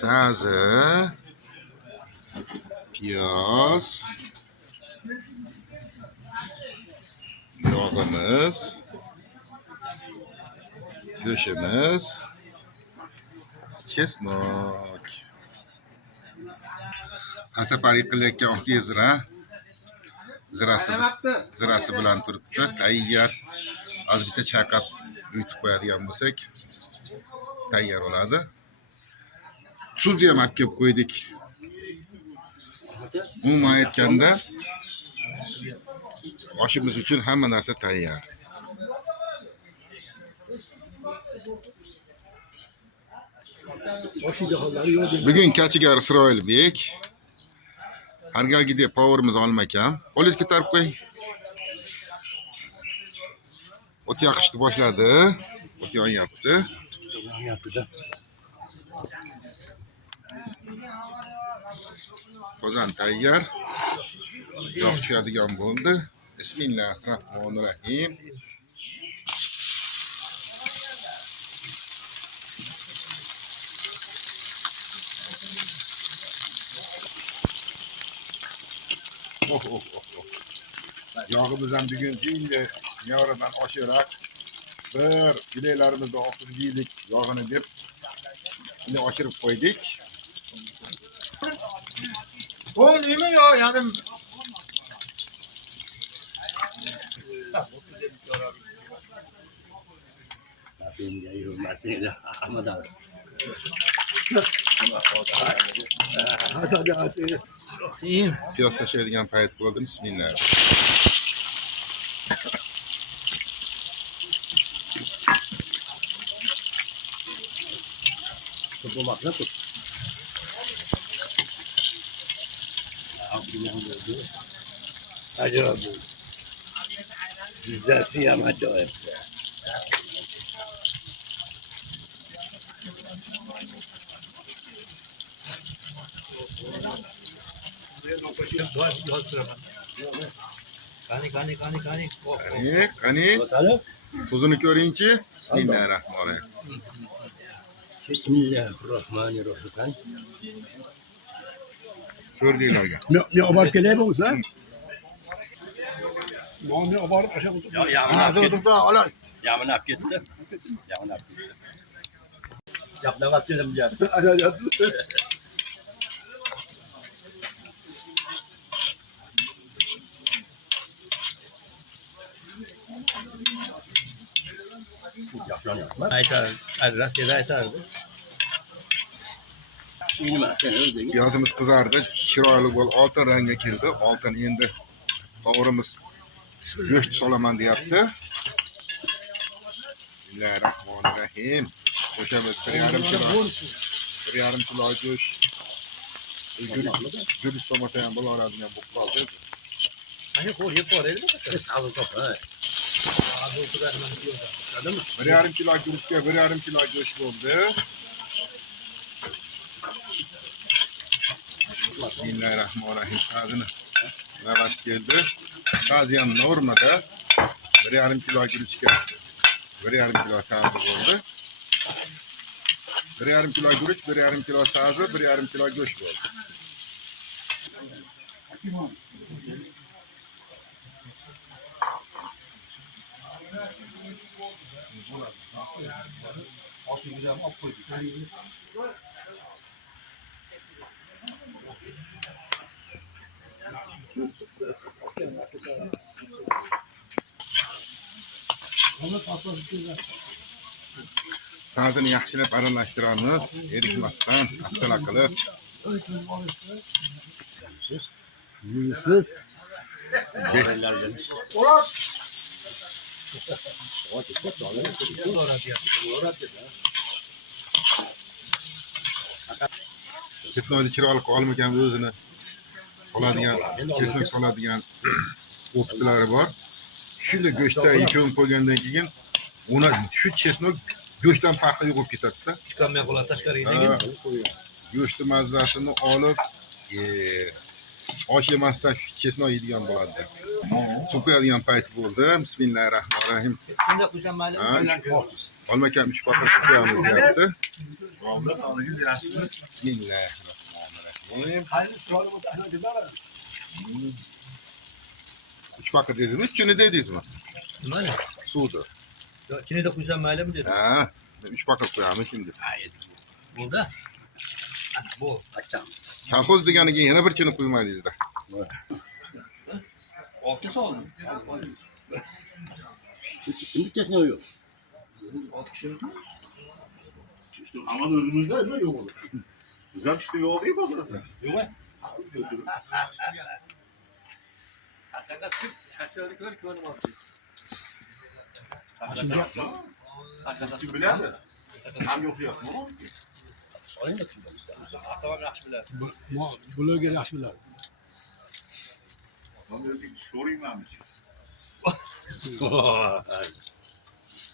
Sazi, piyoz, yog'imiz, go'shtimiz, chesnok. Hasaparit qilayotgan oq zira zirasi bilan turibdi. Tayyor. Az bitta chaqab uyutib qo'yadigan bo'lsak, tayyor bo'ladi. Tuz ham olib kelib qo'ydik. Umuman aytganda, oshimiz uchun hamma narsa tayyor. Bugun kachigar Isroilbek. Har galgidek powerimiz olmakam. Qo'lingiz ko'tarib qo'ying. O't yoqishni boshladi. O't yonyapti. Qozon tayyor. Yog' tushadigan bo'ldi. Bismillahirrohmanirrohim. Yog'imiz ham bugun jinga nevradan oshiroq. Bir bileklarimizni oqib yeylik yog'ini deb shuni oshirib qo'ydik. Qo'ying nima yo, yarim. Masinga yurmasida Ahmadal. Piyoz tashlaydigan payt bo'ldi. Bismillah. Toplamakla tut. Acaba bu. Güzel siyam acayip. Qani. Tuzini ko'ringchi. Bismillahirrohmanirrohim. Bismillahirrahmanirrahim. Ko'rdinglarga. Ne abar keleyim mi sen? Ne abar aşağı oldu. Ya yağmur ap gitti. Yağmur ap gitti. Yapma dedim ya. Piyozimiz qizardi, chiroyli bo'lib oltin rangga keldi. Oltin endi to'g'rimiz go'sht solaman deyapti. Bismillahirrohmanirrohim. Qo'shamiz 1,5 kilo. 1,5 kilo go'sht. Go'sht tomata ham bo'laveradigan bo'lib qoldi. Hani ko'l yeb boraylik. Savul topa. 1,5 kilo go'shtga 1,5 kilo go'sht bo'ldi. Bismillahirrohmanirrohim. Sazini navbat keldi. Sazi ham normada 1,5 kilo go'shtga 1,5 kilo sazi bo'ldi. 1,5 kilo go'sht, 1,5 kilo sazi, 1,5 kilo go'sht bo'ldi. Sazini yaxshilab aralashtiramiz, erishmasdan afzal qilib. Chesnokni chiroyli olmagan o'zini oladigan, chesnok soladigan o'piklari bor. Shuni go'shtda yechib qo'ygandan keyin uni shu chesnok go'shtdan farqi yo'q bo'lib ketadi-da. Chiqarmay qoladi tashqariga. Go'shtni mazasini olib, Osh yemasdan shu chesnok yeydigan bo'ladi. Suv quyadigan payt bo'ldi. Bismillahirrohmanirrohim. Shunda qo'ysam mayli. Olma akam 3 paket suv quyamiz deyapti. Bismillahirrohmanirrohim. 3 paket dedingiz, 3'ünü dedingizmi? Nima? Suvdi. Yo, ichini da qo'ysam maylimi dedi. Ha, 3 paket quyamiz şimdi. Bo'ldi. Ana bu qachon? Kolxoz deganiga yana bir chini quymaydingizda. 6 soldim. Bittesini yok. 6 kişi mi? İşte ama özümüzde mi yok olur. Güzel işte yol değil mi orada? Yok mu? Aslında tüp şaşırdı gör ki onu var. Şimdi yapma. Kim bilir de. Hem yoksa yapma. Oyun da tüp. Asavam yaxshi bilar. Bloger yaxshi biladi. Lan böyle sorayım ben.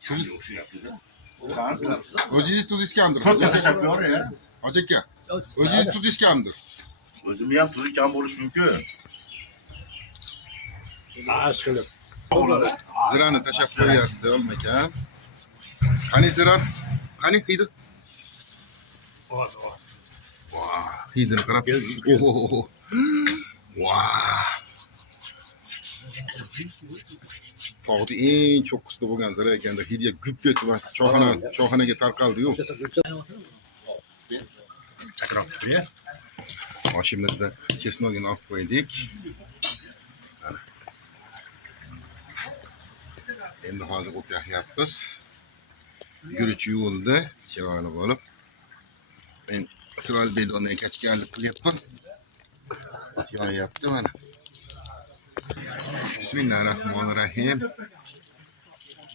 Hem yoksa yaptı da. O'zingiz tuz iskamdir. Çok nefes yapıyor ya. Hoca aka. O'zingiz tuz iskamdir. Özüm yap tuzu kan buluş mümkün. Aşkım. Zirani tashlab qo'yyapti Olma akam. Qani ziran? Qani hidi? Vah, hidini qarab. Oho. Vah. Tog'da eng cho'qqisida bo'lgan zira ekanda hidiga gup etib choyxonaga tarqaldi-yu. Çakram buraya. Oshimizda chesnogini olib qo'ydik. Endi hozir o't yaxyapmiz. Guruch yuvildi, chiroyli bo'lib. Men Isroil bedondan kachganlik qilyapman. O't yonyapti mana. Bismillahirrohmanirrohim.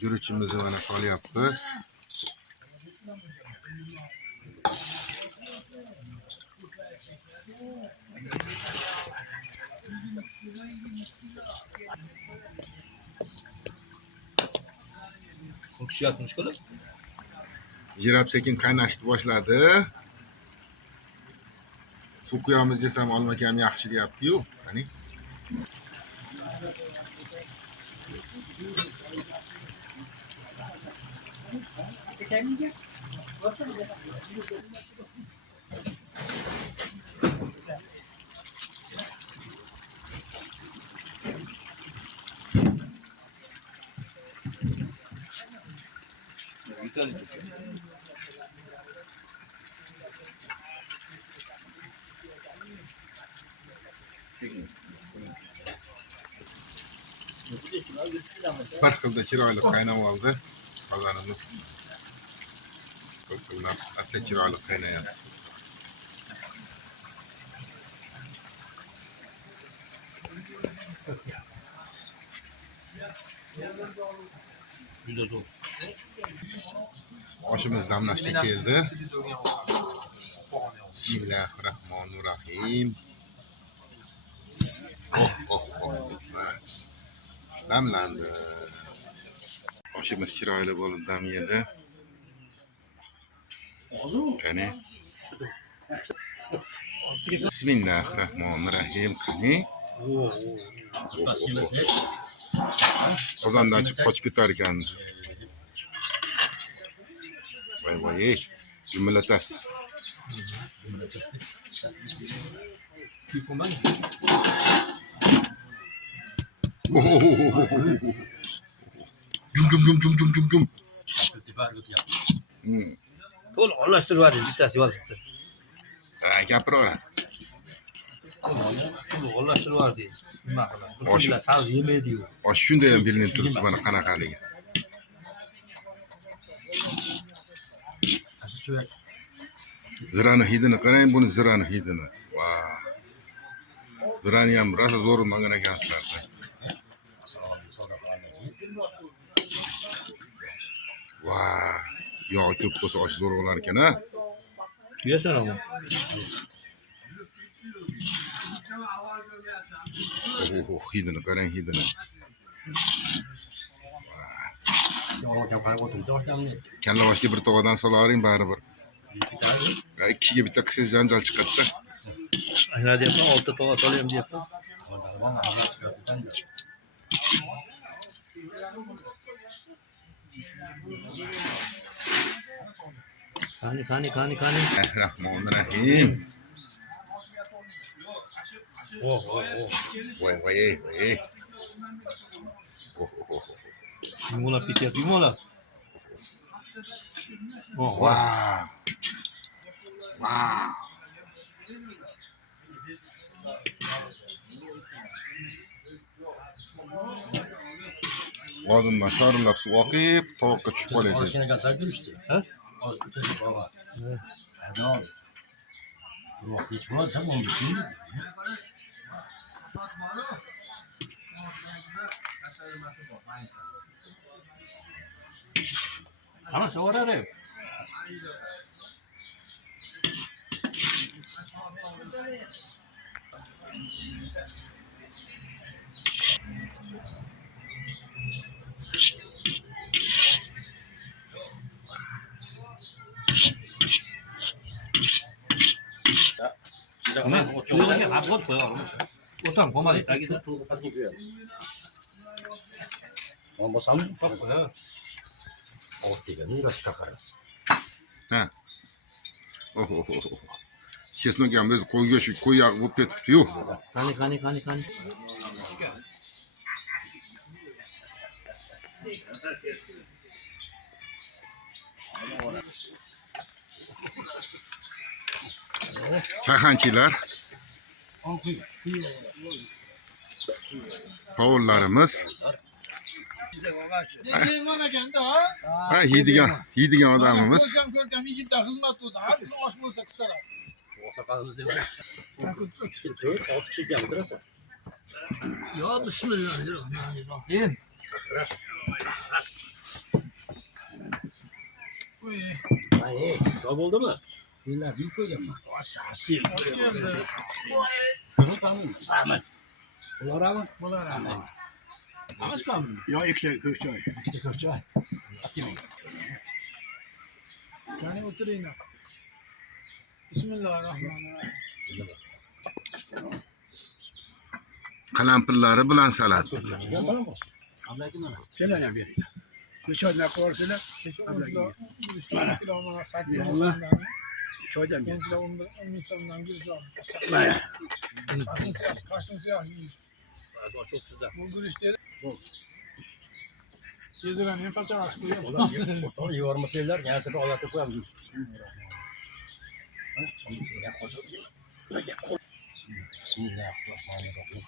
Guruchimizni mana solyapmiz. Pishayotmish qilib. Jirab sekin qaynashni boshladi. Suv quyamiz desam Olma akam yaxshi deyapti-yu. Qani. Bir xilda chiroyli qaynab oldi. Qozonimiz. Ko'klar asta chiroyli qaynayapti. Juda zo'r. Oshimiz damlashga keldi. Bismillahirrohmanirrohim. Oh. Damlandi. Oshimiz chiroyli bo'lib dam yedi. Qani. Bismillahirrohmanirrohim. Qani. Qozondan chiqib qochib ketar ekan. Voy, jumlatasiz. Kipman. Gum. To'l olashtirib bittasi yozibdi. Gapiraveradi. To'l olashtirib deydi. Nima qiladi? Osh- Bular sal yemaydi-yu. Osh shunday ham bilinib turibdi mana qanaqaligi. Zirani hidini qarang, buni zirani hidini. Vah. Zirani ham rosa zo'r olmagan ekansizlar. Vah. Yog' ko'p bo'lsa osh zo'r bo'lar ekan, ha? Yesan ama. Hidini qarang, hidini. Kallavashga bir tovadan solavering baribir. Ikkiga bitta qilsangiz janjal chiqadi. Ne diyeyim? Altı tava salayım diyeyim. Adamın ağzına çıkartıdan da. Kani. Rahmanirrahim. Oh. Vay. Oh. Limola pitiya, limola. Oh. Wow. Ağzımdan şarıllap su akıp tavukka tushib qoladi. Mashina kasar yurishdi. Ha? O'tasi baba. Ne oldu? Yok hiç bu adam olmuş değil mi? Ama soğurarım. Şuraya hafif koyalım. Otan komalı takisa. Olmasam Bak ha. ot degani rashka qarasi. Ha. Oh. Chesnok ham o'zi qo'y yog'i bo'lib ketibdi-yu. Kani. Chayxanchilar, povullarimiz. Ha, yeydigan odamimiz. Ko'rkam yigitlar xizmat bo'lsa, har kuni osh bo'lsa qistarlar. Oqsoqolimiz deb. 4-6 kishi kam o'tirasan. Yo, bismillahirrohmanirrohim. Ay, joy bo'ldimi? Ular bir qo'yganman. Asasi. Bularami? Yo, ikkita ko'k choy. Qani o'tiringlar. Bismillahirrohmanirrohim. Qalampirlari bilan salat. Keling ham beringlar. Choydan qo'rqinglar. Choydan Yedirani ham parchalashib qo'yapti. Ular yubormasanglar, yarısini olatib qo'yamiz. Bismillahirrohmanirrohim.